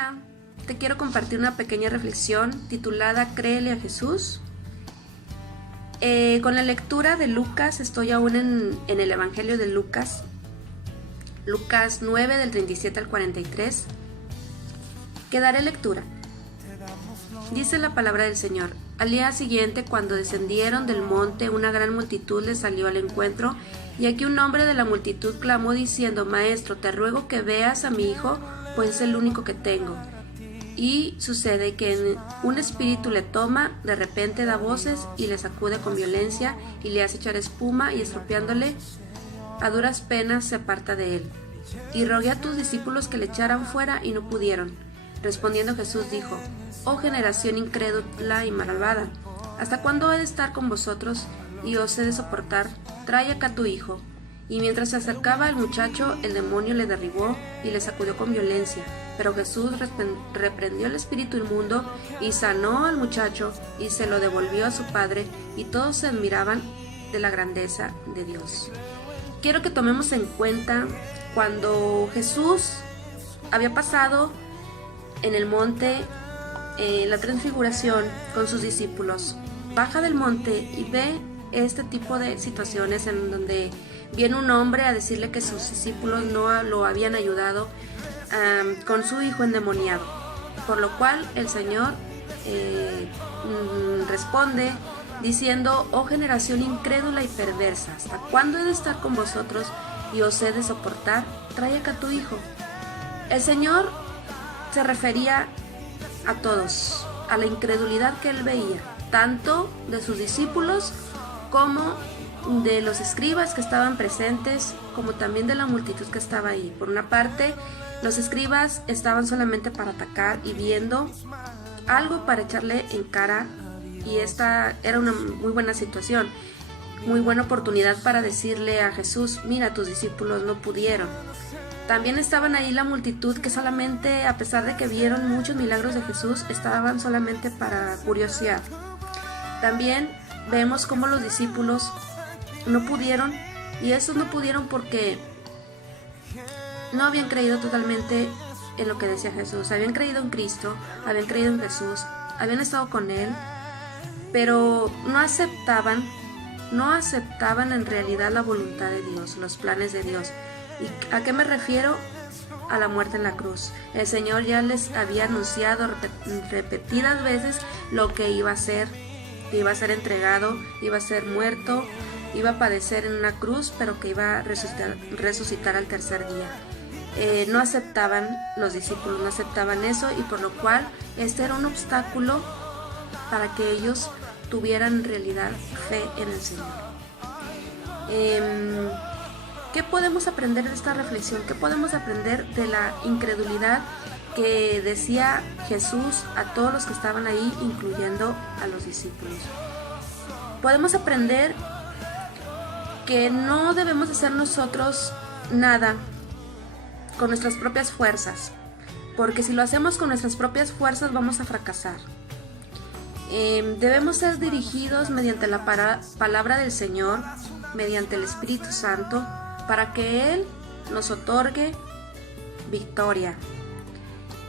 Hola, te quiero compartir una pequeña reflexión titulada Créele a Jesús. Con la lectura de Lucas, estoy aún en el Evangelio de Lucas 9 del 37 al 43, que daré lectura. Dice la palabra del Señor: Al día siguiente, cuando descendieron del monte, una gran multitud les salió al encuentro, y aquí un hombre de la multitud clamó diciendo: Maestro, te ruego que veas a mi hijo, pues es el único que tengo. Y sucede que un espíritu le toma, de repente da voces y le sacude con violencia y le hace echar espuma, y estropeándole a duras penas se aparta de él. Y rogué a tus discípulos que le echaran fuera y no pudieron. Respondiendo Jesús dijo: Oh generación incrédula y malvada, ¿hasta cuándo he de estar con vosotros y os he de soportar? Trae acá tu hijo. Y mientras se acercaba el muchacho, el demonio le derribó y le sacudió con violencia. Pero Jesús reprendió al espíritu inmundo y sanó al muchacho y se lo devolvió a su padre, y todos se admiraban de la grandeza de Dios. Quiero que tomemos en cuenta cuando Jesús había pasado en el monte la transfiguración con sus discípulos. Baja del monte y ve este tipo de situaciones en donde viene un hombre a decirle que sus discípulos no lo habían ayudado con su hijo endemoniado, por lo cual el Señor responde diciendo: Oh generación incrédula y perversa, ¿hasta cuándo he de estar con vosotros y os he de soportar? Trae acá tu hijo. El Señor se refería a todos, a la incredulidad que él veía, tanto de sus discípulos como de los escribas que estaban presentes, como también de la multitud que estaba ahí. Por una parte, los escribas estaban solamente para atacar y viendo algo para echarle en cara, y esta era una muy buena situación, muy buena oportunidad para decirle a Jesús: mira, tus discípulos no pudieron. También estaban ahí la multitud que solamente, a pesar de que vieron muchos milagros de Jesús, estaban solamente para curiosidad. También vemos cómo los discípulos no pudieron, y esos no pudieron porque no habían creído totalmente en lo que decía Jesús. Habían creído en Cristo, habían creído en Jesús, habían estado con Él, pero no aceptaban en realidad la voluntad de Dios, los planes de Dios. ¿Y a qué me refiero? A la muerte en la cruz. El Señor ya les había anunciado repetidas veces lo que iba a hacer, que iba a ser entregado, iba a ser muerto, iba a padecer en una cruz, pero que iba a resucitar al tercer día. No aceptaban, los discípulos no aceptaban eso, y por lo cual este era un obstáculo para que ellos tuvieran en realidad fe en el Señor. ¿Qué podemos aprender de esta reflexión? ¿Qué podemos aprender de la incredulidad que decía Jesús a todos los que estaban ahí, incluyendo a los discípulos? Podemos aprender que no debemos hacer nosotros nada con nuestras propias fuerzas, porque si lo hacemos con nuestras propias fuerzas vamos a fracasar. Debemos ser dirigidos mediante la palabra del Señor, mediante el Espíritu Santo, para que Él nos otorgue victoria,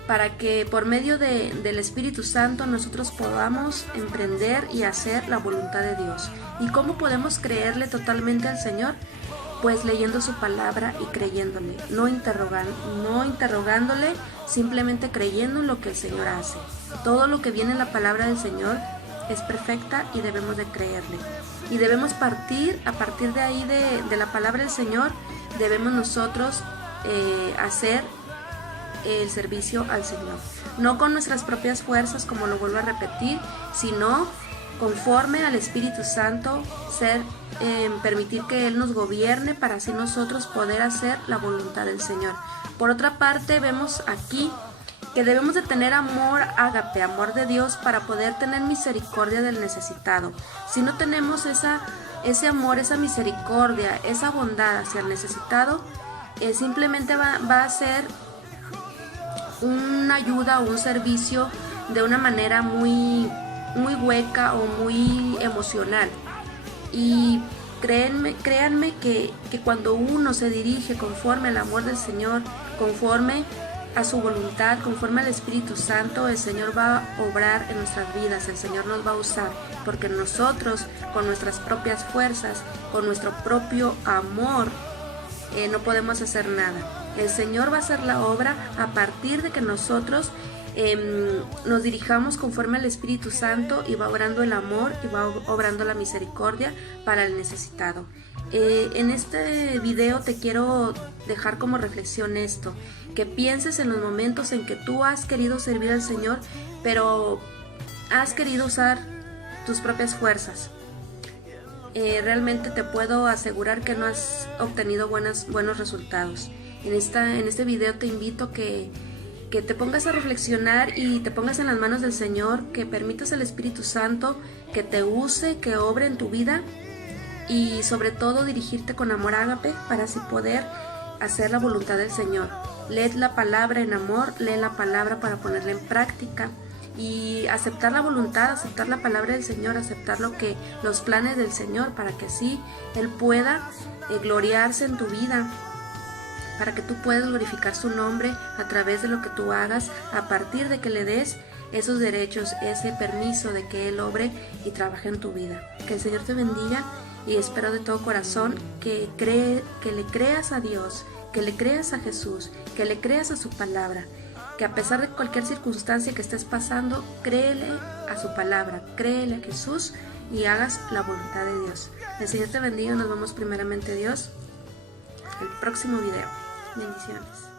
para que por medio del Espíritu Santo nosotros podamos emprender y hacer la voluntad de Dios. ¿Y cómo podemos creerle totalmente al Señor? Pues leyendo su palabra y creyéndole, no interrogándole, simplemente creyendo en lo que el Señor hace. Todo lo que viene en la palabra del Señor es perfecta y debemos de creerle. Y debemos partir, a partir de ahí de la palabra del Señor, debemos nosotros hacer el servicio al Señor. No con nuestras propias fuerzas, como lo vuelvo a repetir, sino conforme al Espíritu Santo, permitir que Él nos gobierne para así nosotros poder hacer la voluntad del Señor. Por otra parte, vemos aquí que debemos de tener amor ágape, amor de Dios, para poder tener misericordia del necesitado. Si no tenemos ese amor, esa misericordia, esa bondad hacia el necesitado, simplemente va a ser una ayuda o un servicio de una manera muy hueca o muy emocional. Y créanme que cuando uno se dirige conforme al amor del Señor, conforme a su voluntad, conforme al Espíritu Santo, el Señor va a obrar en nuestras vidas, el Señor nos va a usar, porque nosotros, con nuestras propias fuerzas, con nuestro propio amor, no podemos hacer nada. El Señor va a hacer la obra a partir de que nosotros nos dirijamos conforme al Espíritu Santo, y va obrando el amor y va obrando la misericordia para el necesitado. En este video te quiero dejar como reflexión esto, que pienses en los momentos en que tú has querido servir al Señor, pero has querido usar tus propias fuerzas. Realmente te puedo asegurar que no has obtenido buenos resultados. En este video te invito que te pongas a reflexionar y te pongas en las manos del Señor, que permitas al Espíritu Santo que te use, que obre en tu vida, y sobre todo dirigirte con amor ágape para así poder hacer la voluntad del Señor. Lee la palabra en amor, lee la palabra para ponerla en práctica y aceptar la voluntad, aceptar la palabra del Señor, aceptar los planes del Señor, para que así Él pueda gloriarse en tu vida, para que tú puedas glorificar su nombre a través de lo que tú hagas, a partir de que le des esos derechos, ese permiso de que Él obre y trabaje en tu vida. Que el Señor te bendiga, y espero de todo corazón que le creas a Dios, que le creas a Jesús, que le creas a su palabra, que a pesar de cualquier circunstancia que estés pasando, créele a su palabra, créele a Jesús y hagas la voluntad de Dios. El Señor te bendiga, nos vemos primeramente Dios el próximo video. Bendiciones.